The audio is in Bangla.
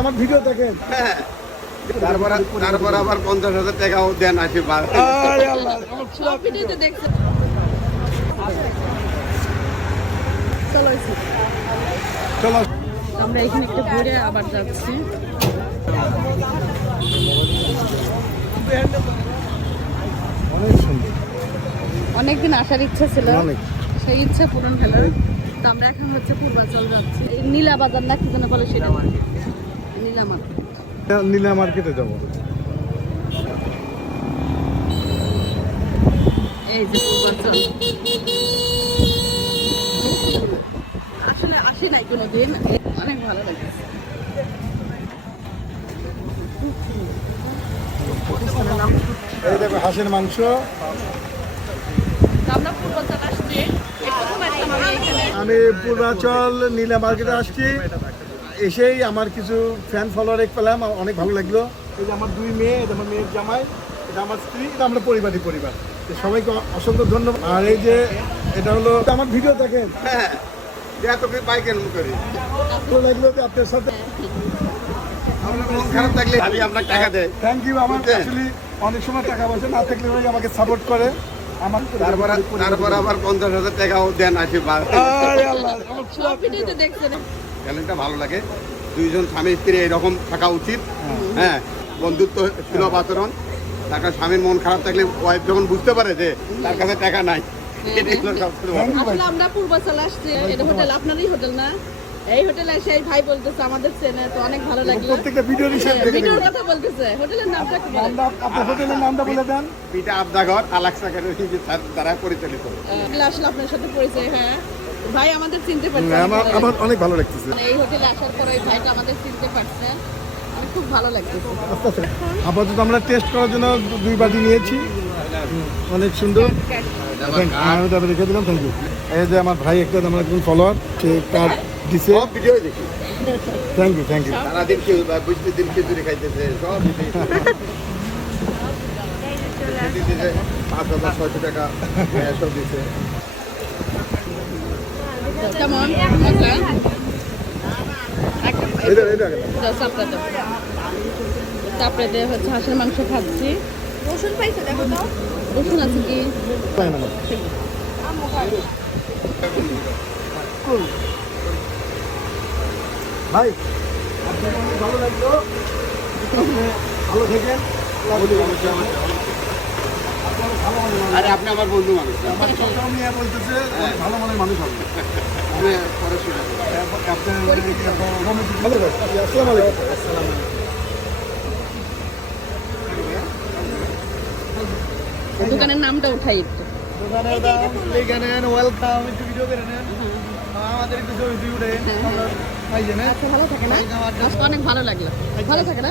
আমার ভিডিও দেখেন। তারপর তারপর আবার পঞ্চাশ হাজার টাকাও দেন আশীর্বাদ আরে আল্লাহ সব ভিডিওতে দেখছে চলো আমরা এখানে একটু ঘুরে আবার যাচ্ছি। অনেক সুন্দর। অনেকদিন আসার ইচ্ছা ছিল। সেই ইচ্ছা পূরণ হলো। তো আমরা এখন হচ্ছে পূর্বাচল যাচ্ছি। এই নীলা বাজার না কি যেন বলে সেটা। নীলা মার্কেটে যাব। আসলে আসি নাই কোনোদিন। অনেক ভালো লাগে। এই দেখো হাঁসের মাংস। আমি পূর্বাচল নীলা মার্কেটে আসছি। এসেই আমার কিছু ফ্যান ফলোয়ার পেলাম আমার অনেক ভালো লাগল। এই যে আমার দুই মেয়ে এটা আমার মেয়ের জামাই এটা আমার স্ত্রী এটা আমরা পরিবারই পরিবার। সবাইকে অসংখ্য ধন্যবাদ। আর এই যে এটা হলো আমার ভিডিও দেখেন। হ্যাঁ এত কি বাইকের করি। ভালো লাগল যে আপনার সাথে খারাপ থাকলে আমি আপনাকে টাকা দেয় থ্যাংক ইউ আমার অ্যাকচুয়ালি অনেক সময় টাকা পয়সা না থাকলে ওই আমাকে সাপোর্ট করে। আমার তারপর আবার পঞ্চাশ হাজার টাকাও দেন আশীর্বাদ আল্লাহ চ্যানেলটা ভালো লাগে। দুইজন স্বামী স্ত্রী এরকম থাকা উচিত। হ্যাঁ বন্ধুত্ব সুলভ আচরণ তার স্বামীর মন খারাপ থাকলে ওয়াইফ যখন বুঝতে পারে যে তার কাছে টাকা নাই ভাই। আসলে আমরা পূর্বাচল আসছি এটা হোটেল আপনারই হোটেল না? এই হোটেলে এসে এই ভাই বলতেছে আমাদের চেনে তো অনেক ভালো লাগল। প্রত্যেকটা হিসেবে ভিডিওর কথা বলতেছে। হোটেলের নামটা কি বলেন? আপনার হোটেলের নামটা বলে দেন। আবদাঘর আলাক্সা দ্বারা পরিচালিত। আসলে আপনার সাথে পরিচয় হ্যাঁ। ভাই আমাদের চিনতে পারছে আমার অনেক ভালো আমার লাগছে। অনেক ভালো লাগতেছে। মানে এই হোটেলে আসার পর ওই ভাইটা আমাদের চিনতে পারছে। আমি খুব ভালো লাগতেছে। আপাতত আমরা টেস্ট করার জন্য দুই বাটি নিয়েছি। অনেক সুন্দর. আমি ওটা রেখে দিলাম থ্যাংক ইউ এই যে আমার ভাই একটা আমার একজন ফলোয়ার সে কার্ড দিছে। সব ভিডিও দেখি। থ্যাংক ইউ থ্যাংক ইউ সারাদিন কেউ বুঝতে দিন খিচুড়ি খাইতেছে সব দিতেছে পাঁচ হাজার ছয়শো টাকা হ্যাঁ, সব দিচ্ছে কেমন। চাপড়া দিয়ে হচ্ছে হাঁসের মাংস খাচ্ছি। রসুন পাইছো দেখো তো। রসুন আছে কি? ভাই ভালো লাগল? ভালো থাকেন। আরে আপনি আমার বন্ধু মানুষ আমার বলতেছে ভালো মনের মানুষ হবে। পড়াশোনা করি। আপনার আসসালামু আলাইকুম। দোকানের নামটা উঠাই একটু। দোকানের দাম লিখে নেন ওয়েলকাম একটু ভিডিও করে নেন। আমাদের একটু ছবি তুই উঠে পাই যে না। আচ্ছা ভালো থাকে না? আজকে অনেক ভালো লাগল। ভালো থাকে না?